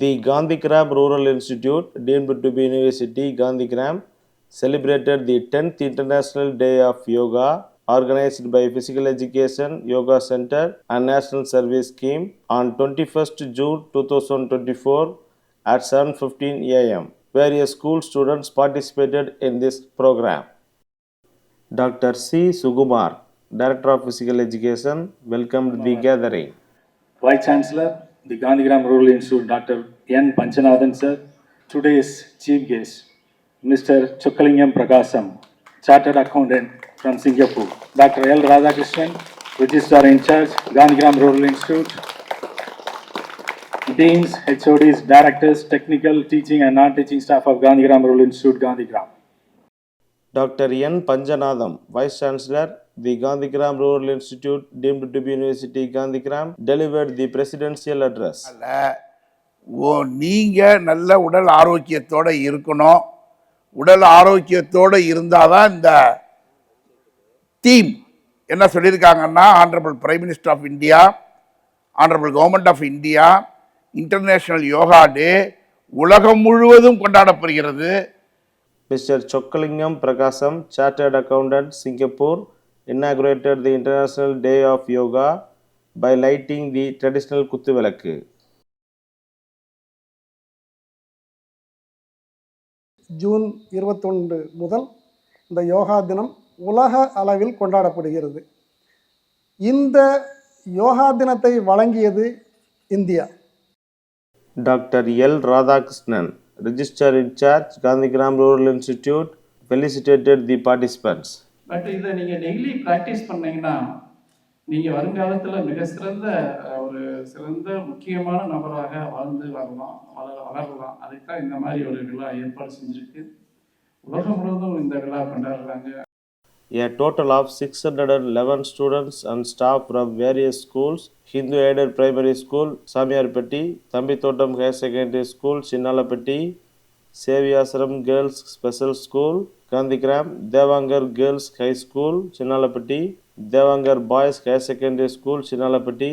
The Gandhigram Rural Institute, deemed to be University Gandhigram, celebrated the 10th International Day of Yoga, organized by Physical Education Yoga Center and National Service Scheme on 21st June 2024 at 7:15 a.m. Various school students participated in this program. Dr. C. Sugumar, Director of Physical Education, welcomed the gathering. Vice Chancellor, the Gandhigram Rural Institute, Dr. N. Panchanathan sir. Today's chief guest, Mr. Chokkalingam Prakasam, Chartered Accountant from Singapore. Dr. L. Radhakrishnan, Registrar in Charge, Gandhigram Rural Institute. Deans, HODs, Directors, Technical, Teaching and Non-Teaching Staff of Gandhigram Rural Institute, Gandhigram. Dr. N. Panjanadam, Vice Chancellor, the Gandhigram Rural Institute, deemed to be University Gandhigram, delivered the presidential address. நீங்க நல்ல உடல் ஆரோக்கியத்தோட இருக்கணும். உடல் ஆரோக்கியத்தோடு இருந்தால் தான் இந்த theme என்ன சொல்லியிருக்காங்கன்னா, honourable prime minister of India, honourable government of India, international yoga day உலகம் முழுவதும் கொண்டாடப்படுகிறது. Mr. Chokkalingam Prakasam, Chartered Accountant, Singapore, inaugurated the International Day of Yoga by lighting the traditional Kuthuvilakku. June 21 முதல் இந்த யோகா தினம் உலக அளவில் கொண்டாடப்படுகிறது. இந்த யோகா தினத்தை வழங்கியது India. Dr. L. Radhakrishnan, Registrar in Charge, Gandhigram Rural Institute, felicitated the participants. But இதை நீங்கள் டெய்லி ப்ராக்டிஸ் பண்ணிங்கன்னா நீங்கள் வருங்காலத்தில் மிக சிறந்த முக்கியமான நபராக வளரலாம். அதுக்கு தான் இந்த மாதிரி ஒரு விழா ஏற்பாடு செஞ்சுருக்கு. உலகம் முழுவதும் இந்த விழா கொண்டாடுறாங்க. A total of 611 students and staff from various schools, Hindu Aided Primary School, Samiyarpatti, Thambithotam Higher Secondary School, Chinnalapatti, Seviyasaram Girls Special School, Gandhigram, Devangar Girls High School, Chinnalapatti, Devangar Boys Higher Secondary School, Chinnalapatti,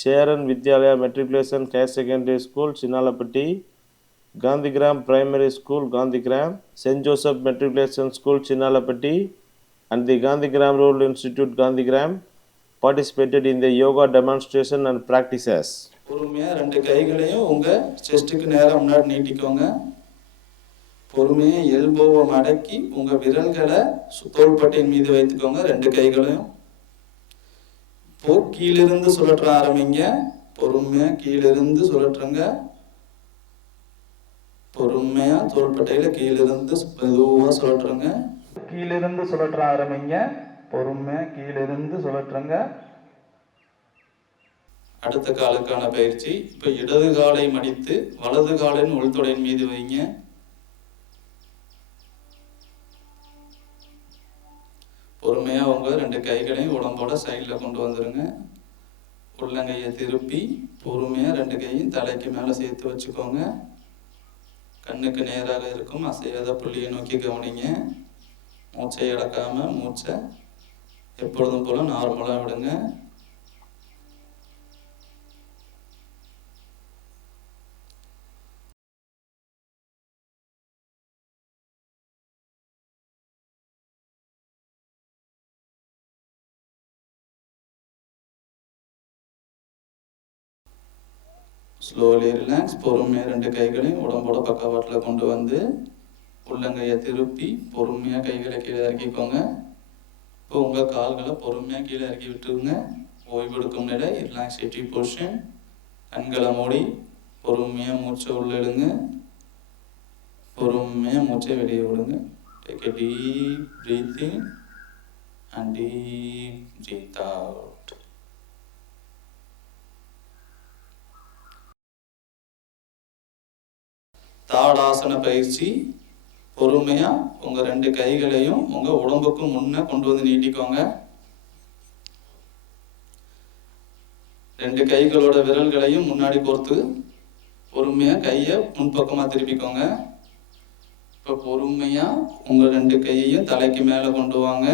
Cheran Vidyalaya Matriculation Higher Secondary School, Chinnalapatti, Gandhigram Primary School, Gandhigram, St. Joseph Matriculation School, Chinnalapatti, and the Gandhigram Rural Institute, Gandhigram, participated in the yoga demonstration and practices. பொறுமையாக ரெண்டு கைகளையும் உங்கள் செஸ்ட்டுக்கு நேராக முன்னாடி நீட்டிக்கோங்க. பொறுமையாக எல்போவை மடக்கி உங்கள் விரல்களை தோள்பட்டையின் மீது வைத்துக்கோங்க. ரெண்டு கைகளையும் இப்போ கீழிருந்து சுழற்ற ஆரம்பிங்க. பொறுமையாக கீழிருந்து சுழற்றுங்க. பொறுமையாக தோள்பட்டையில் கீழிருந்து மெதுவாக சுழற்றுங்க. கீழிருந்து சுழற்ற ஆரம்பிங்க. பொறுமையாக கீழிருந்து சுழற்றுங்க. அடுத்த காலுக்கான பயிற்சி. இப்போ இடது காலை மடித்து வலது காலின் உள்தொடையின் மீது வைங்க. பொறுமையாக உங்கள் ரெண்டு கைகளையும் உடம்போட சைடில் கொண்டு வந்துடுங்க. உள்ளங்கையை திருப்பி பொறுமையாக ரெண்டு கையும் தலைக்கு மேலே சேர்த்து வச்சுக்கோங்க. கண்ணுக்கு நேராக இருக்கும் அசையாத புள்ளியை நோக்கி கவனிங்க. மூச்சை இழக்காமல் மூச்சை எப்பொழுதும் போல் நார்மலாக விடுங்க. Slowly relax. பொறுமையாக ரெண்டு கைகளையும் உடம்போட பக்கவாட்டில் கொண்டு வந்து உள்ளங்கையை திருப்பி பொறுமையாக கைகளை கீழே இறக்கிக்கோங்க. இப்போ உங்கள் கால்களை பொறுமையாக கீழே இறக்கி விட்டுருங்க. ஓய்வெடுக்கும் நிலை, ரிலாக்ஸேட்டிவ் பொசிஷன். கண்களை மூடி பொறுமையாக மூச்சை உள்ளே எடுங்க. பொறுமையாக மூச்சை வெளியே விடுங்க. Take a deep breath in and deep breath out. Tadasana பயிற்சி. பொறுமையாக உங்கள் ரெண்டு கைகளையும் உங்கள் உடம்புக்கு முன்னே கொண்டு வந்து நீட்டிக்கோங்க. ரெண்டு கைகளோட விரல்களையும் முன்னாடி கோர்த்து பொறுமையாக கையை முன்பக்கமாக திருப்பிக்கோங்க. இப்போ பொறுமையாக உங்கள் ரெண்டு கையையும் தலைக்கு மேலே கொண்டு வாங்க.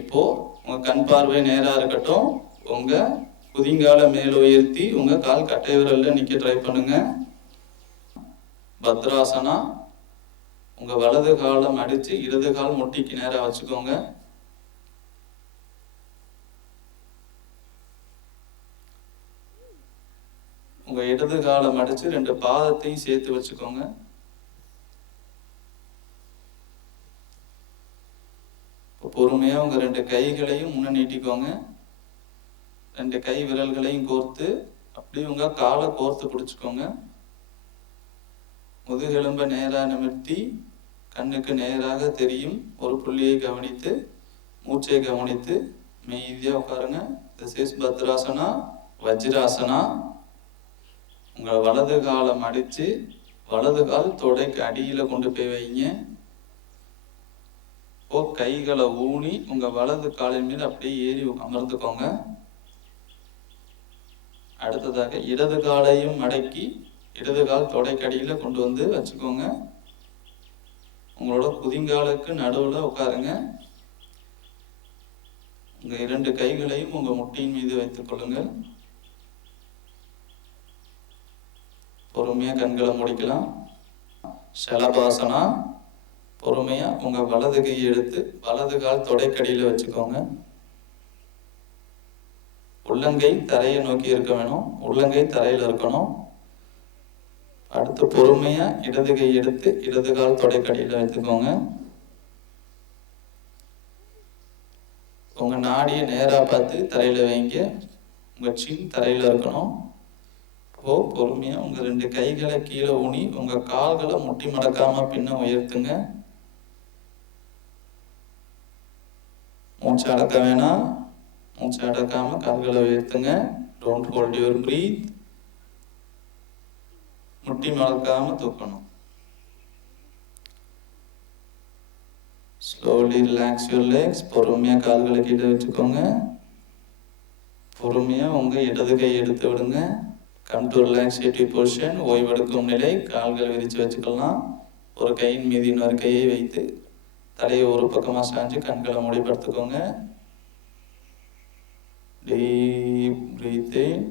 இப்போது உங்கள் கண் பார்வை நேராக இருக்கட்டும். உங்கள் குதிங்கால மேல் உயர்த்தி உங்க கால் கட்டை விரல்ல நிக்க ட்ரை பண்ணுங்க. பத்ராசனா. உங்க வலது காலை மடிச்சு இடது கால் முட்டிக்கு நேரா வச்சுக்கோங்க. உங்க இடது காலை மடிச்சு 2 பாதத்தையும் சேர்த்து வச்சுக்கோங்க. பொறுமையா உங்க 2 கைகளையும் முன்ன நீட்டிக்கோங்க. 2 கை விரல்களையும் கோர்த்து அப்படியே உங்க காலை கோர்த்து பிடிச்சுக்கோங்க. முதுகெலும்ப நேரா நிமிர்த்தி கண்ணுக்கு நேராக தெரியும் ஒரு புள்ளியை கவனித்து மூச்சை கவனித்து மெய்தியா உட்காருங்க. This is Bhadrasana, Vajrasana. உங்க வலது காலை மடிச்சு வலது கால் தொடைக்கு அடியில கொண்டு போய் வைங்க. கைகளை ஊனி உங்க வலது காலின் மீது அப்படியே ஏறி அமர்ந்துக்கோங்க. அடுத்ததாக இடது காலையும் மடக்கி இடது கால் தொடைக்கடியில கொண்டு வந்து வச்சுக்கோங்க. உங்களோட குதிங்காலுக்கு நடுவுல உட்காருங்க. உங்க 2 கைகளையும் உங்க முட்டியின் மீது வைத்துக் கொள்ளுங்கள். பொறுமையா கண்களை முடிக்கலாம். ஷலபாசனா. பொறுமையா உங்க வலது கையை எடுத்து வலது கால் தொடைக்கடியில வச்சுக்கோங்க. உள்ளங்கை தரையை நோக்கி இருக்க வேணும். உள்ளங்கை தரையில இருக்கணும். அடுத்து பொறுமையா இடது கை எடுத்து இடது கால் தொடைக்கடியில வைத்துக்கோங்க. உங்க நாடியை நேரா பார்த்து தரையில வைங்க. உங்க சின் தரையில இருக்கணும். பொறுமையா உங்க 2 கைகளை கீழே ஊனி உங்க கால்களை முட்டி மடக்காம பின்ன உயர்த்துங்க. மூச்சு அடக்க வேணாம். மூச்சு அடக்காம கால்களை உயர்த்துங்க. Don't hold your breath. முட்டி மடக்காம தூக்கணும். Slowly relax your legs. பொறுமையா கால்களை கீழே வச்சுக்கோங்க. பொறுமையா உங்க இடது கை எடுத்து விடுங்க. Come to relaxative position. ஓய்வெடுக்கும் நிலை. கால்கள் விரிச்சு வச்சுக்கலாம். ஒரு கையின் மீது இன்னொரு கையை வைத்து தலையை ஒரு பக்கமா சாஞ்சு கண்களை மூடி படுத்துக்கோங்க. Deep breathe in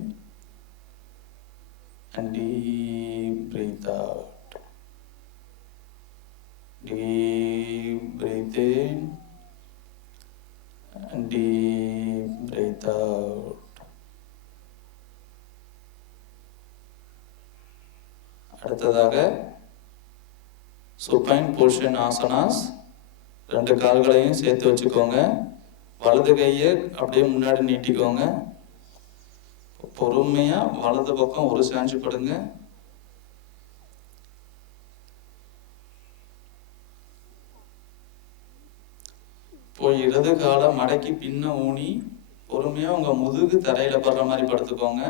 and deep breathe out. Deep breathe in and deep breathe out. அடுத்ததாக supine position asanas. 2 கால்களையும் சேர்த்து வச்சுக்கோங்க. வலது கையை அப்படியே முன்னாடி நீட்டிக்கோங்க. பொறுமையா வலது பக்கம் ஒரு சாஞ்சு படுங்க. இடது காலை மடக்கி பின்ன ஊனி பொறுமையா உங்க முதுகு தரையில படுற மாதிரி படுத்துக்கோங்க.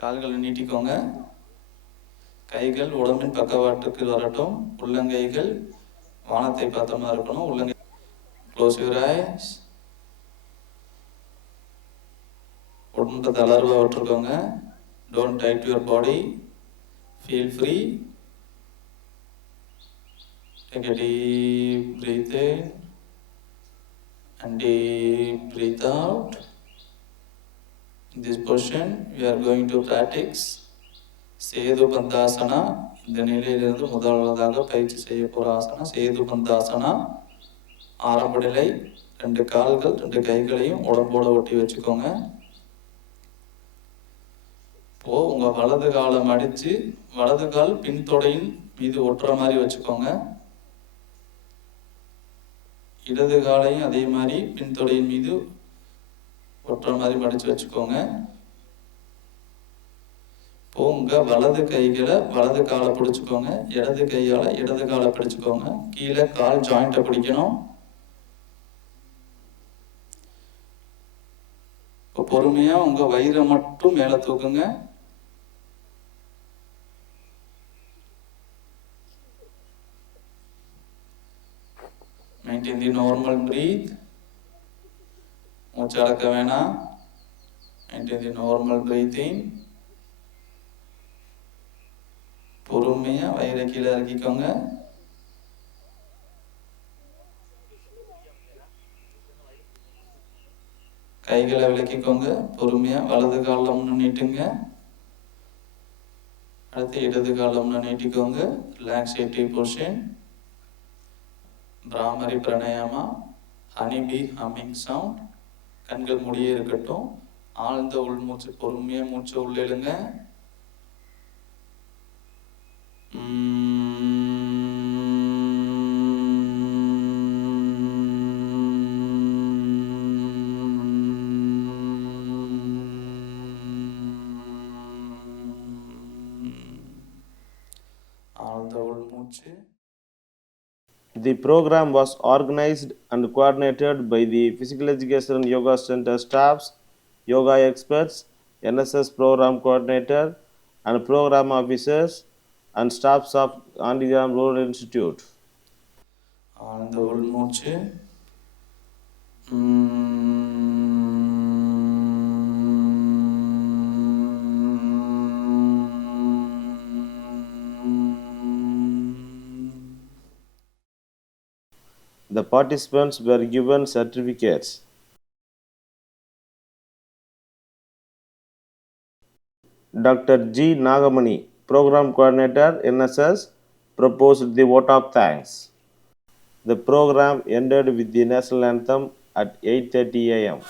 கால்களை நீட்டிக்கோங்க. கைகள் உடம்பின் பக்கவாட்டுக்கு வரட்டும். உள்ளங்கைகள் வானத்தை பார்த்த மாதிரி இருக்கணும். உள்ளங்கை க்ளோஸ் யுவர் ஐஸ். உடம்பை தளர்வா விட்டுருக்கோங்க. Don't tight your body. Feel free. Take a deep breath in and deep breathe out. In this position, we are going to practice Setu Bandhasana. இந்த நிலையிலிருந்து முதலாவதாக பயிற்சி செய்ய போற ஆசனா சேது பந்தாசனா. ஆரம்ப நிலை. 2 கால்கள் 2 கைகளையும் உடம்போட ஒட்டி வச்சுக்கோங்க. உங்க வலது காலை மடிச்சு வலது கால் பின்தொடையின் மீது ஒட்டுற மாதிரி வச்சுக்கோங்க. இடது காலையும் அதே மாதிரி பின்தொடையின் மீது ஒட்டுற மாதிரி மடிச்சு வச்சுக்கோங்க. உங்க வலது கைகளை வலது காலை பிடிச்சுக்கோங்க. இடது கையால இடது காலை பிடிச்சுக்கோங்க. கீழே கால் ஜாயிண்ட்டை பிடிக்கணும். பொறுமையா உங்க வயிறை மட்டும் மேல தூக்குங்க. Maintain the normal breathe. மூச்சு அடக்க வேணாம். Maintain the normal breathing. பொறுமையாக வயிறை கீழே இறக்கிக்கோங்க. கைகளை விளக்கிக்கோங்க. பொறுமையாக வலது காலில் முன்ன நீட்டுங்க. அடுத்து இடது காலில் முன்ன நீட்டிக்கோங்க. Relaxative position. Bhramari pranayama, honeybee humming sound. கண்கள் மூடியே இருக்கட்டும். ஆழ்ந்த உள்மூச்சு, பொறுமையாக மூச்சு உள்ளிடுங்க. ஆழ்ந்த உள்மூச்சு. The program was organized and coordinated by the Physical Education Yoga Center staffs, yoga experts, NSS program coordinator, and program officers and staffs of Gandhigram Rural Institute. ஆழ்ந்த உள்மூச்சு. The participants were given certificates. Dr. G. Nagamani, Program Coordinator, NSS, proposed the vote of thanks. The program ended with the national anthem at 8:30 a.m.